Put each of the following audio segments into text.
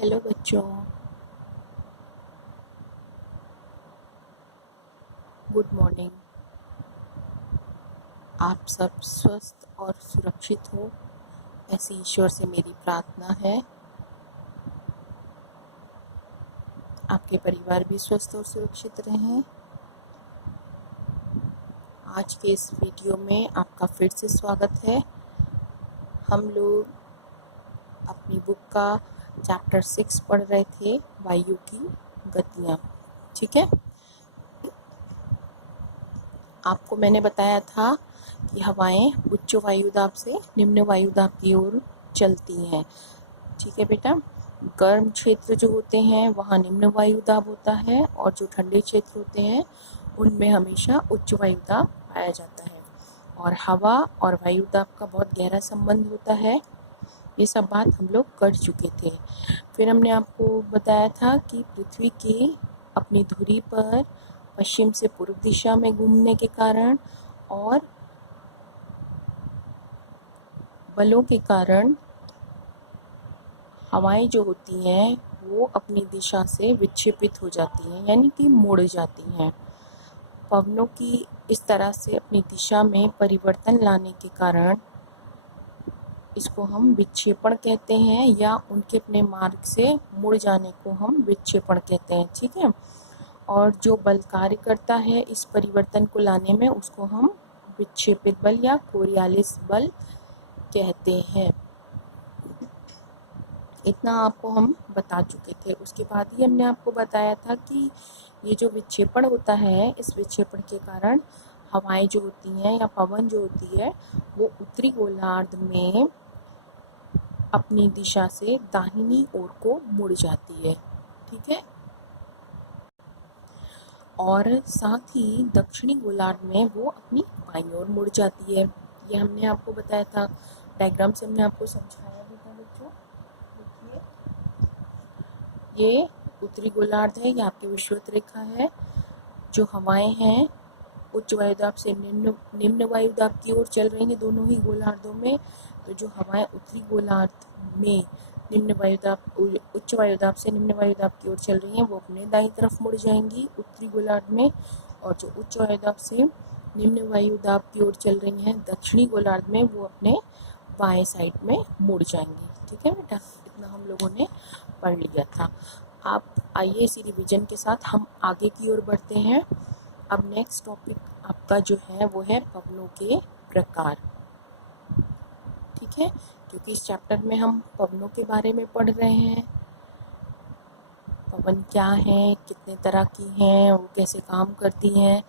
Hello बच्चों, good morning. आप सब स्वस्थ और सुरक्षित हो, ऐसी ईश्वर से मेरी प्रार्थना है। आपके परिवार भी स्वस्थ और सुरक्षित रहें। आज के इस वीडियो में आपका फिर से स्वागत है। हम लोग अपनी बुक का चैप्टर 6 पढ़ रहे थे, वायु की गतियाँ। ठीक है, आपको मैंने बताया था कि हवाएं उच्च वायुदाब से निम्न वायुदाब की ओर चलती हैं। ठीक है बेटा, गर्म क्षेत्र जो होते हैं वहाँ निम्न वायुदाब होता है और जो ठंडे क्षेत्र होते हैं उनमें हमेशा उच्च वायुदाब पाया जाता है। और हवा और वायुदाब का बहुत गहरा संबंध होता है। ये सब बात हम लोग कर चुके थे। फिर हमने आपको बताया था कि पृथ्वी की अपनी धुरी पर पश्चिम से पूर्व दिशा में घूमने के कारण और बलों के कारण हवाएं जो होती हैं वो अपनी दिशा से विक्षेपित हो जाती हैं, यानी कि मुड़ जाती हैं। पवनों की इस तरह से अपनी दिशा में परिवर्तन लाने के कारण इसको हम विक्षेपण कहते हैं, या उनके अपने मार्ग से मुड़ जाने को हम विक्षेपण कहते हैं। ठीक है, और जो बल कार्य करता है इस परिवर्तन को लाने में उसको हम विक्षेपित बल या कोरियालिस बल कहते हैं। इतना आपको हम बता चुके थे। उसके बाद ही हमने आपको बताया था कि ये जो विक्षेपण होता है, इस विक्षेपण के कारण हवाएं जो होती हैं या पवन जो होती है वो उत्तरी गोलार्ध में अपनी दिशा से दाहिनी ओर को मुड़ जाती है। ठीक है, और साथ ही दक्षिणी गोलार्ध में वो अपनी बाईं ओर मुड़ जाती है। ये हमने आपको बताया था, डायग्राम से हमने आपको समझाया भी था बच्चों। देखिए, ये उत्तरी गोलार्ध है, ये आपकी विषुवत रेखा है। जो हवाएं हैं उच्च वायुदाब से निम्न वायुदाब की ओर चल रही हैं दोनों ही गोलार्धों में। तो जो हवाएं उत्तरी गोलार्ध में उच्च वायुदाब से निम्न वायुदाब की ओर चल रही हैं वो अपने दाईं तरफ मुड़ जाएंगी उत्तरी गोलार्ध में, और जो उच्च वायुदाब से निम्न वायुदाब की ओर चल रही हैं दक्षिणी गोलार्ध में वो अपने बाएं साइड में मुड़ जाएंगी। ठीक है बेटा, इतना हम लोगों ने पढ़ लिया था। आप आइए इसी रिवीजन के साथ हम आगे की ओर बढ़ते हैं। अब नेक्स्ट टॉपिक आपका जो है वो है पवनों के प्रकार। ठीक है, क्योंकि इस चैप्टर में हम पवनों के बारे में पढ़ रहे हैं। पवन क्या है, कितने तरह की हैं, वो कैसे काम करती हैं।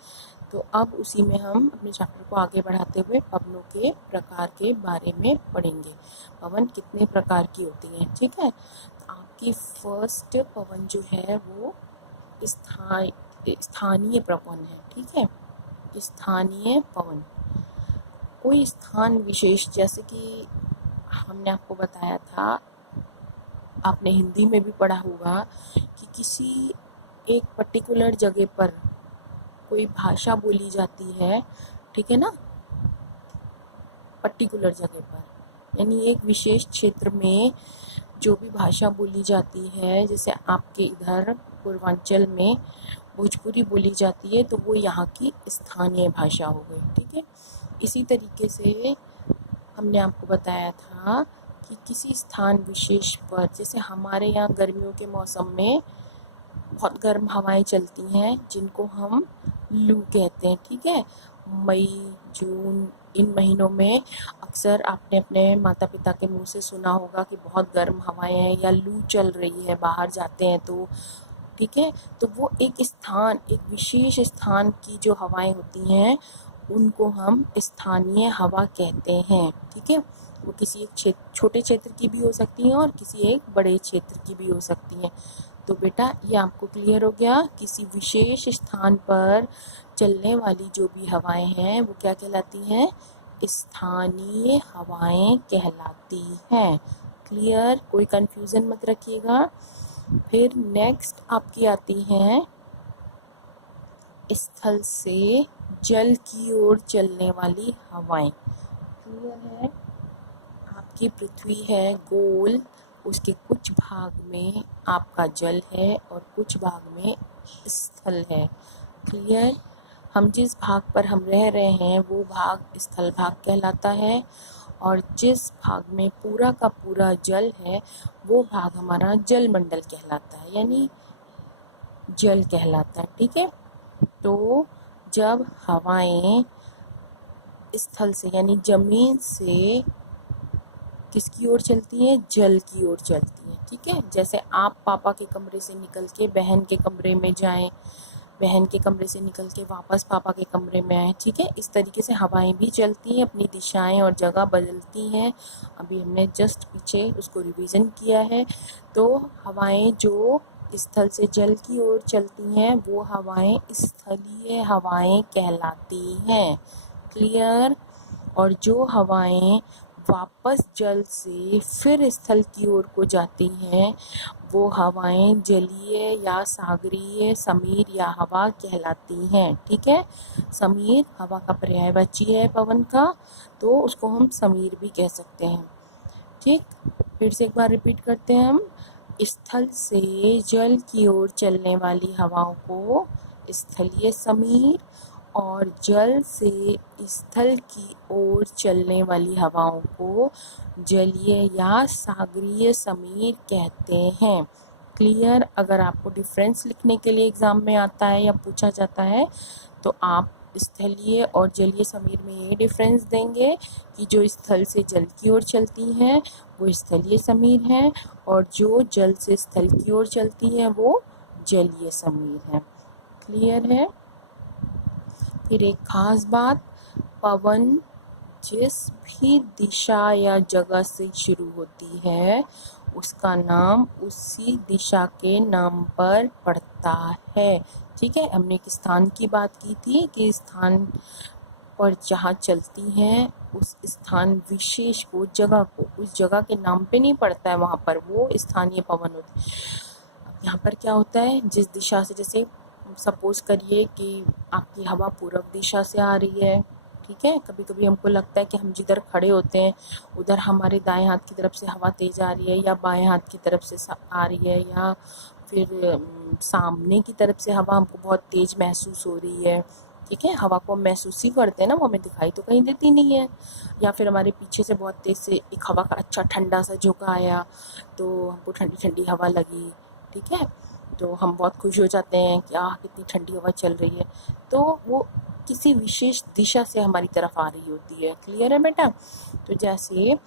तो अब उसी में हम अपने चैप्टर को आगे बढ़ाते हुए पवनों के प्रकार के बारे में पढ़ेंगे। पवन कितने प्रकार की होती हैं। ठीक है, तो आपकी फर्स्ट पवन जो है वो स्थानीय पवन है। ठीक है, स्थानीय पवन कोई स्थान विशेष, जैसे कि हमने आपको बताया था, आपने हिंदी में भी पढ़ा होगा कि किसी एक पर्टिकुलर जगह पर कोई भाषा बोली जाती है। ठीक है ना, पर्टिकुलर जगह पर यानी एक विशेष क्षेत्र में जो भी भाषा बोली जाती है, जैसे आपके इधर पूर्वांचल में भोजपुरी बोली जाती है तो वो यहाँ की स्थानीय भाषा हो गई। ठीक है, इसी तरीके से हमने आपको बताया था कि किसी स्थान विशेष पर, जैसे हमारे यहाँ गर्मियों के मौसम में बहुत गर्म हवाएं चलती हैं जिनको हम लू कहते हैं। ठीक है, मई जून इन महीनों में अक्सर आपने अपने माता पिता के मुंह से सुना होगा कि बहुत गर्म हवाएं हैं या लू चल रही है, बाहर जाते हैं तो। ठीक है, तो वो एक विशेष स्थान की जो हवाएं होती हैं उनको हम स्थानीय हवा कहते हैं। ठीक है, वो किसी एक छोटे क्षेत्र की भी हो सकती हैं और किसी एक बड़े क्षेत्र की भी हो सकती हैं। तो बेटा ये आपको क्लियर हो गया, किसी विशेष स्थान पर चलने वाली जो भी हवाएं हैं वो क्या कहलाती हैं, स्थानीय हवाएं कहलाती हैं। क्लियर, कोई कंफ्यूजन मत रखिएगा। फिर नेक्स्ट आपकी आती हैं स्थल से जल की ओर चलने वाली हवाएं। क्लियर है, आपकी पृथ्वी है गोल उसके कुछ भाग में आपका जल है और कुछ भाग में स्थल है। क्लियर? हम जिस भाग पर हम रह रहे हैं वो भाग स्थल भाग कहलाता है, और जिस भाग में पूरा का पूरा जल है वो भाग हमारा जल मंडल कहलाता है, यानी जल कहलाता है। ठीक है, तो जब हवाएं स्थल से यानी जमीन से किसकी ओर चलती हैं? जल की ओर चलती हैं। ठीक है, जैसे आप पापा के कमरे से निकल के बहन के कमरे में जाएं, बहन के कमरे से निकल के वापस पापा के कमरे में आए। ठीक है, इस तरीके से हवाएं भी चलती हैं, अपनी दिशाएं और जगह बदलती हैं। अभी हमने जस्ट पीछे उसको रिवीजन किया है। तो हवाएं जो स्थल से जल की ओर चलती हैं वो हवाएं स्थलीय हवाएं कहलाती हैं। क्लियर? और जो हवाएं वापस जल से फिर स्थल की ओर को जाती हैं वो हवाएं जलीय या सागरीय समीर या हवा कहलाती हैं। ठीक है, समीर हवा का पर्यायवाची है पवन का, तो उसको हम समीर भी कह सकते हैं। ठीक, फिर से एक बार रिपीट करते हैं हम। स्थल से जल की ओर चलने वाली हवाओं को स्थलीय समीर और जल से स्थल की ओर चलने वाली हवाओं को जलीय या सागरीय समीर कहते हैं। क्लियर? अगर आपको डिफरेंस लिखने के लिए एग्जाम में आता है या पूछा जाता है तो आप स्थलीय और जलीय समीर में ये डिफरेंस देंगे कि जो स्थल से जल की ओर चलती हैं वो स्थलीय समीर है और जो जल से स्थल की ओर चलती हैं वो जलीय समीर है। क्लियर है? फिर एक खास बात, पवन जिस भी दिशा या जगह से शुरू होती है उसका नाम उसी दिशा के नाम पर पड़ता है। ठीक है, हमने एक स्थान की बात की थी कि स्थान पर जहाँ चलती हैं उस स्थान विशेष को, जगह को, उस जगह के नाम पे नहीं पड़ता है, वहाँ पर वो स्थानीय पवन होते हैं। यहाँ पर क्या होता है, जिस दिशा से, जैसे सपोज करिए कि आपकी हवा पूर्व दिशा से आ रही है। ठीक है, कभी कभी हमको लगता है कि हम जिधर खड़े होते हैं उधर हमारे दाएं हाथ की तरफ से हवा तेज आ रही है या बाएं हाथ की तरफ से आ रही है, या फिर सामने की तरफ से हवा हमको बहुत तेज महसूस हो रही है। ठीक है, हवा को हम महसूस ही करते हैं ना, वो हमें दिखाई तो कहीं देती नहीं है। या फिर हमारे पीछे से बहुत तेज से एक हवा का अच्छा ठंडा सा झोंका आया तो हमको ठंडी ठंडी हवा लगी। ठीक है, तो हम बहुत खुश हो जाते हैं कि कितनी ठंडी हवा चल रही है, तो वो किसी विशेष दिशा से हमारी तरफ आ रही होती है। क्लियर है बेटा? तो जैसे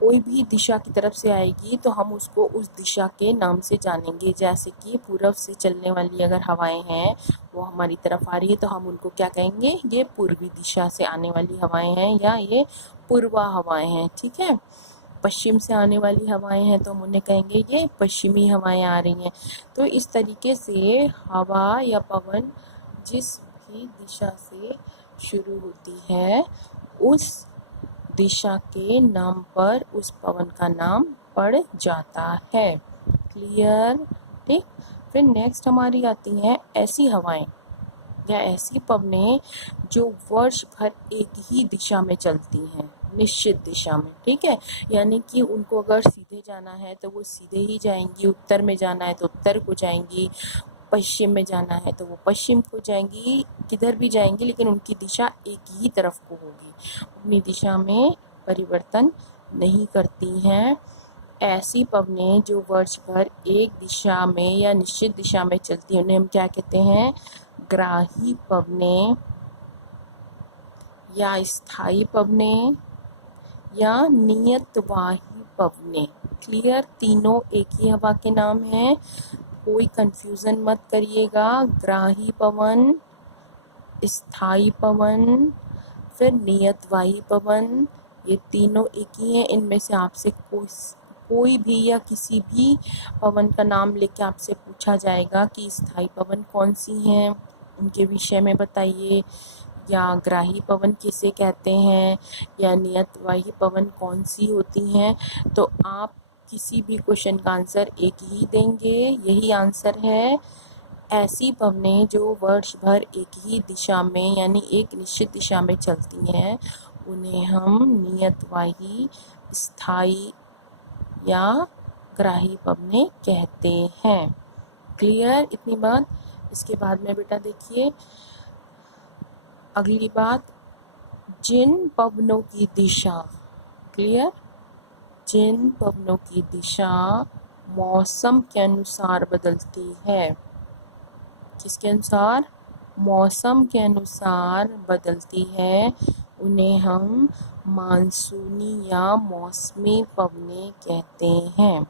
कोई भी दिशा की तरफ से आएगी तो हम उसको उस दिशा के नाम से जानेंगे। जैसे कि पूर्व से चलने वाली अगर हवाएं हैं वो हमारी तरफ आ रही है तो हम उनको क्या कहेंगे, ये पूर्वी दिशा से आने वाली हवाएं हैं या ये पूर्वा हवाएं हैं। ठीक है, पश्चिम से आने वाली हवाएं हैं तो हम उन्हें कहेंगे ये पश्चिमी हवाएं आ रही हैं। तो इस तरीके से हवा या पवन जिस भी दिशा से शुरू होती है उस दिशा के नाम पर उस पवन का नाम पड़ जाता है। क्लियर? ठीक, फिर नेक्स्ट हमारी आती हैं ऐसी हवाएं या ऐसी पवनें जो वर्ष भर एक ही दिशा में चलती हैं, निश्चित दिशा में। ठीक है, यानी कि उनको अगर सीधे जाना है तो वो सीधे ही जाएंगी, उत्तर में जाना है तो उत्तर को जाएंगी, पश्चिम में जाना है तो वो पश्चिम को जाएंगी, किधर भी जाएंगी लेकिन उनकी दिशा एक ही तरफ को होगी, अपनी दिशा में परिवर्तन नहीं करती हैं। ऐसी पवनें जो वर्ष भर एक दिशा में या निश्चित दिशा में चलती हैं उन्हें हम क्या कहते हैं, ग्राही पवनें या स्थायी पवनें या नियतवाही पवनें। क्लियर? तीनों एक ही हवा के नाम हैं, कोई कंफ्यूजन मत करिएगा। ग्राही पवन, स्थायी पवन, फिर नियतवाही पवन, ये तीनों एक ही हैं। इनमें से आपसे कोई भी या किसी भी पवन का नाम लेके आपसे पूछा जाएगा कि स्थायी पवन कौन सी हैं, उनके विषय में बताइए, या ग्राही पवन किसे कहते हैं, या नियतवाही पवन कौन सी होती हैं, तो आप किसी भी क्वेश्चन का आंसर एक ही देंगे। यही आंसर है, ऐसी पवनें जो वर्ष भर एक ही दिशा में यानी एक निश्चित दिशा में चलती हैं उन्हें हम नियतवाही, स्थायी या ग्राही पवनें कहते हैं। क्लियर इतनी बात। इसके बाद में बेटा देखिए अगली बात, जिन पवनों की दिशा, क्लियर, जिन पवनों की दिशा मौसम के अनुसार बदलती है, किसके अनुसार, मौसम के अनुसार बदलती है, उन्हें हम मानसूनी या मौसमी पवनें कहते हैं।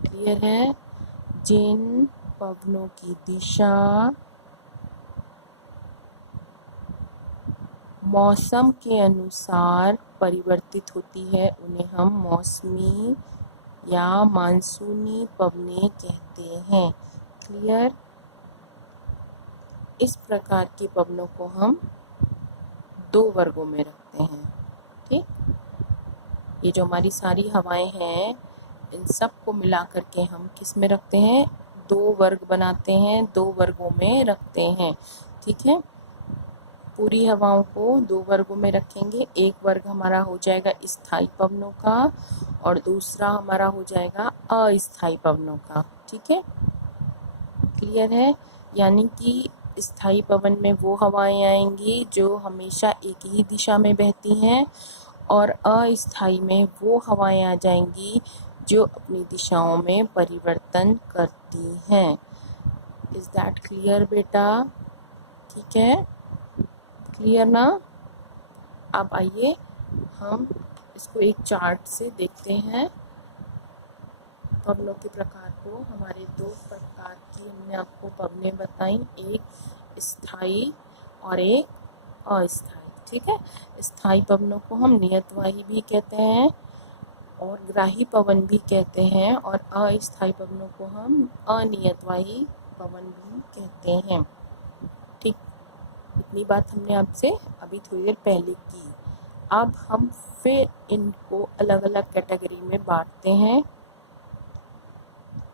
क्लियर है, जिन पवनों की दिशा मौसम के अनुसार परिवर्तित होती है उन्हें हम मौसमी या मानसूनी पवनें कहते हैं। क्लियर, इस प्रकार की पवनों को हम दो वर्गों में रखते हैं। ठीक, ये जो हमारी सारी हवाएं हैं इन सब को मिला करके हम किस में रखते हैं, दो वर्ग बनाते हैं, दो वर्गों में रखते हैं। ठीक है, पूरी हवाओं को दो वर्गों में रखेंगे। एक वर्ग हमारा हो जाएगा स्थायी पवनों का और दूसरा हमारा हो जाएगा अस्थायी पवनों का। ठीक है, क्लियर है, यानी कि स्थायी पवन में वो हवाएं आएंगी जो हमेशा एक ही दिशा में बहती हैं और अस्थायी में वो हवाएं आ जाएंगी जो अपनी दिशाओं में परिवर्तन करती हैं। इज दैट क्लियर बेटा? ठीक है, क्लियर ना? अब आइए हम इसको एक चार्ट से देखते हैं पवनों के प्रकार को। हमारे दो प्रकार की हमने आपको पवनें बताई, एक स्थायी और एक अस्थायी। ठीक है, स्थायी पवनों को हम नियतवाही भी कहते हैं और ग्राही पवन भी कहते हैं और अस्थायी पवनों को हम अनियतवाही पवन भी कहते हैं। ठीक, इतनी बात हमने आपसे अभी थोड़ी देर पहले की। अब हम फिर इनको अलग अलग कैटेगरी में बांटते हैं।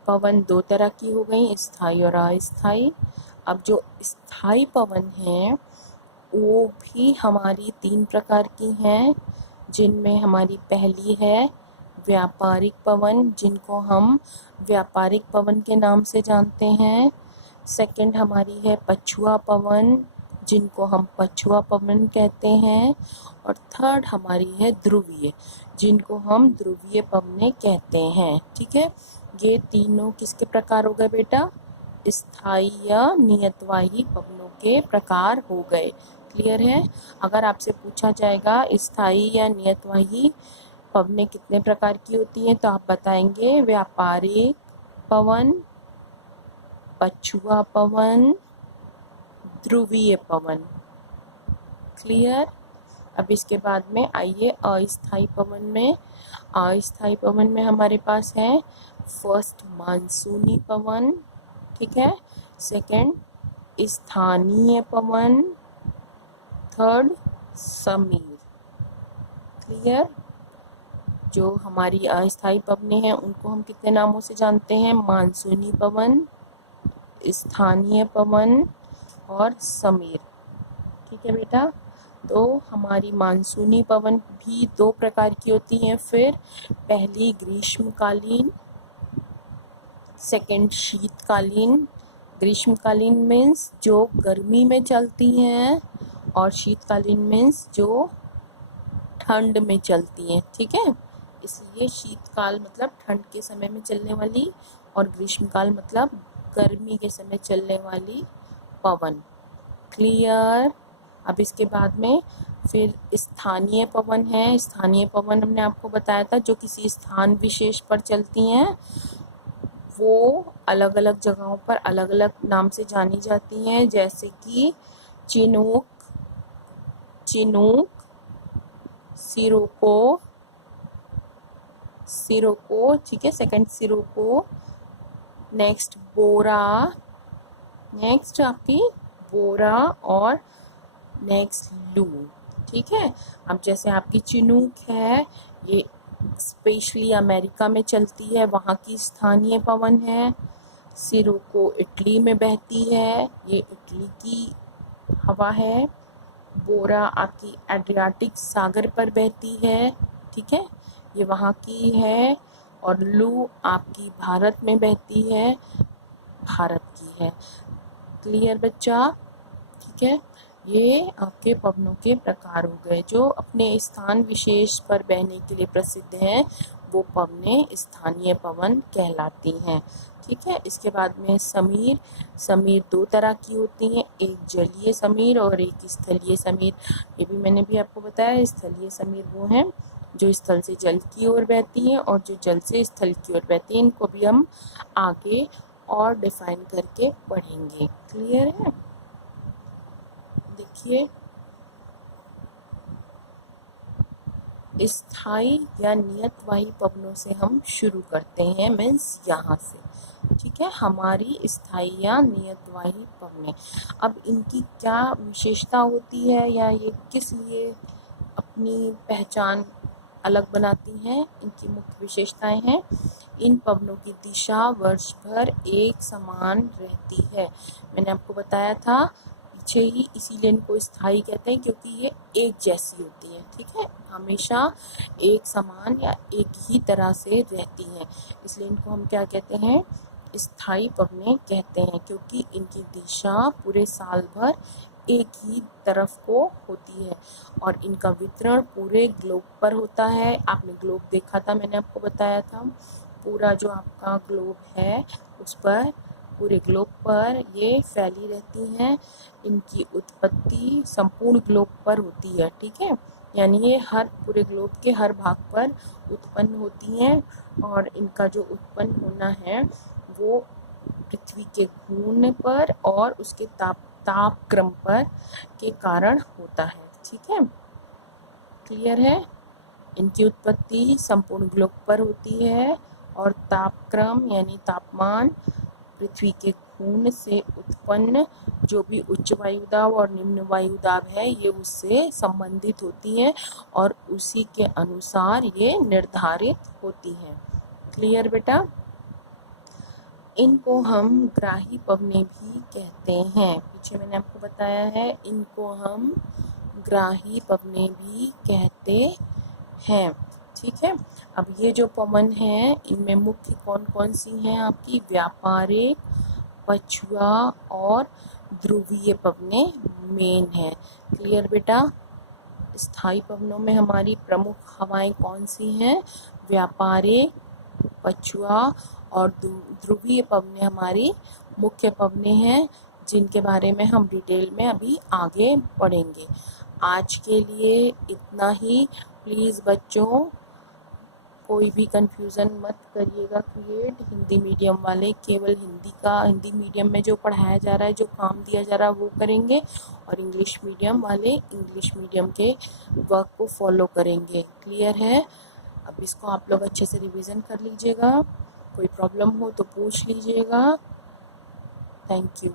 पवन दो तरह की हो गई, स्थायी और अस्थायी। अब जो स्थायी पवन हैं वो भी हमारी तीन प्रकार की हैं, जिनमें हमारी पहली है व्यापारिक पवन, जिनको हम व्यापारिक पवन के नाम से जानते हैं। सेकंड हमारी है पछुआ पवन, जिनको हम पछुआ पवन कहते हैं। और थर्ड हमारी है ध्रुवीय, जिनको हम ध्रुवीय पवनें कहते हैं। ठीक है, ये तीनों किसके प्रकार हो गए बेटा? स्थायी या नियतवाही पवनों के प्रकार हो गए। क्लियर है? अगर आपसे पूछा जाएगा स्थायी या नियतवाही पवनें कितने प्रकार की होती हैं तो आप बताएंगे व्यापारिक पवन, पछुआ पवन, ध्रुवीय पवन। क्लियर? अब इसके बाद में आइए अस्थायी पवन में। अस्थायी पवन में हमारे पास है फर्स्ट मानसूनी पवन, ठीक है, सेकंड स्थानीय पवन, थर्ड समीर। क्लियर? जो हमारी अस्थायी पवनें हैं उनको हम कितने नामों से जानते हैं? मानसूनी पवन, स्थानीय पवन और समीर। ठीक है बेटा, तो हमारी मानसूनी पवन भी दो प्रकार की होती हैं। फिर पहली ग्रीष्मकालीन, सेकंड शीतकालीन। ग्रीष्मकालीन मीन्स जो गर्मी में चलती हैं और शीतकालीन मीन्स जो ठंड में चलती हैं। ठीक है, इसलिए शीतकाल मतलब ठंड के समय में चलने वाली और ग्रीष्मकाल मतलब गर्मी के समय चलने वाली पवन। क्लियर? अब इसके बाद में फिर स्थानीय पवन है। स्थानीय पवन हमने आपको बताया था जो किसी स्थान विशेष पर चलती हैं, वो अलग अलग जगहों पर अलग अलग नाम से जानी जाती हैं, जैसे कि चिनूक, चिनूक, सिरोको, सिरोको, ठीक है, सेकंड सिरोको, नेक्स्ट बोरा, नेक्स्ट आपकी बोरा और नेक्स्ट लू। ठीक है, अब जैसे आपकी चिनूक है, ये स्पेशली अमेरिका में चलती है, वहाँ की स्थानीय पवन है। सिरोको इटली में बहती है, ये इटली की हवा है। बोरा आपकी एड्रियाटिक सागर पर बहती है, ठीक है, ये वहाँ की है। और लू आपकी भारत में बहती है, भारत की है। क्लियर बच्चा? ठीक है, ये आपके पवनों के प्रकार हो गए। जो अपने स्थान विशेष पर बहने के लिए प्रसिद्ध हैं वो पवनें स्थानीय पवन कहलाती हैं। ठीक है, इसके बाद में समीर। समीर दो तरह की होती हैं, एक जलीय समीर और एक स्थलीय समीर। ये भी मैंने भी आपको बताया, स्थलीय समीर वो हैं जो स्थल से जल की ओर बहती हैं और जो जल से स्थल की ओर बहती हैं। इनको भी हम आगे और डिफाइन करके पढ़ेंगे। क्लियर है? देखिए, स्थायी या नियतवाही पवनों से हम शुरू करते हैं, मीन्स यहाँ से। ठीक है, हमारी स्थायी या नियतवाही पवनें। अब इनकी क्या विशेषता होती है या ये किस लिए अपनी पहचान अलग बनाती हैं, इनकी मुख्य विशेषताएं हैं। इन पवनों की दिशा वर्ष भर एक समान रहती है। मैंने आपको बताया था पीछे ही, इसीलिए इनको स्थायी कहते हैं क्योंकि ये एक जैसी होती है। ठीक है, हमेशा एक समान या एक ही तरह से रहती हैं, इसलिए इनको हम क्या कहते हैं? स्थायी पवनें कहते हैं, क्योंकि इनकी दिशा पूरे साल भर एक ही तरफ को होती है और इनका वितरण पूरे ग्लोब पर होता है। आपने ग्लोब देखा था, मैंने आपको बताया था, पूरा जो आपका ग्लोब है उस पर, पूरे ग्लोब पर ये फैली रहती हैं। इनकी उत्पत्ति संपूर्ण ग्लोब पर होती है। ठीक है, यानी ये हर पूरे ग्लोब के हर भाग पर उत्पन्न होती हैं और इनका जो उत्पन्न होना है वो पृथ्वी के घूमने पर और उसके तापक्रम पर के कारण होता है। ठीक है, क्लियर है? इनकी उत्पत्ति संपूर्ण ग्लोब पर होती है और तापक्रम यानी तापमान पृथ्वी के घूर्णन से उत्पन्न जो भी उच्च वायुदाब और निम्न वायुदाब है ये उससे संबंधित होती हैं और उसी के अनुसार ये निर्धारित होती हैं। क्लियर बेटा? इनको हम ग्राही पवनें भी कहते हैं। पीछे मैंने आपको बताया है, इनको हम ग्राही पवनें भी कहते हैं। ठीक है, अब ये जो पवन हैं इनमें मुख्य कौन कौन सी हैं आपकी? व्यापारिक, पछुआ और ध्रुवीय पवनें मेन है। क्लियर बेटा? स्थायी पवनों में हमारी प्रमुख हवाएं कौन सी हैं? व्यापारिक, पछुआ और ध्रुवीय पवनें हमारी मुख्य पवनें हैं, जिनके बारे में हम डिटेल में अभी आगे पढ़ेंगे। आज के लिए इतना ही। प्लीज़ बच्चों कोई भी कंफ्यूजन मत करिएगा क्रिएट। हिंदी मीडियम वाले केवल हिंदी मीडियम में जो पढ़ाया जा रहा है, जो काम दिया जा रहा है वो करेंगे और इंग्लिश मीडियम वाले इंग्लिश मीडियम के वर्क को फॉलो करेंगे। क्लियर है? अब इसको आप लोग अच्छे से रिवीजन कर लीजिएगा, कोई प्रॉब्लम हो तो पूछ लीजिएगा। Thank you.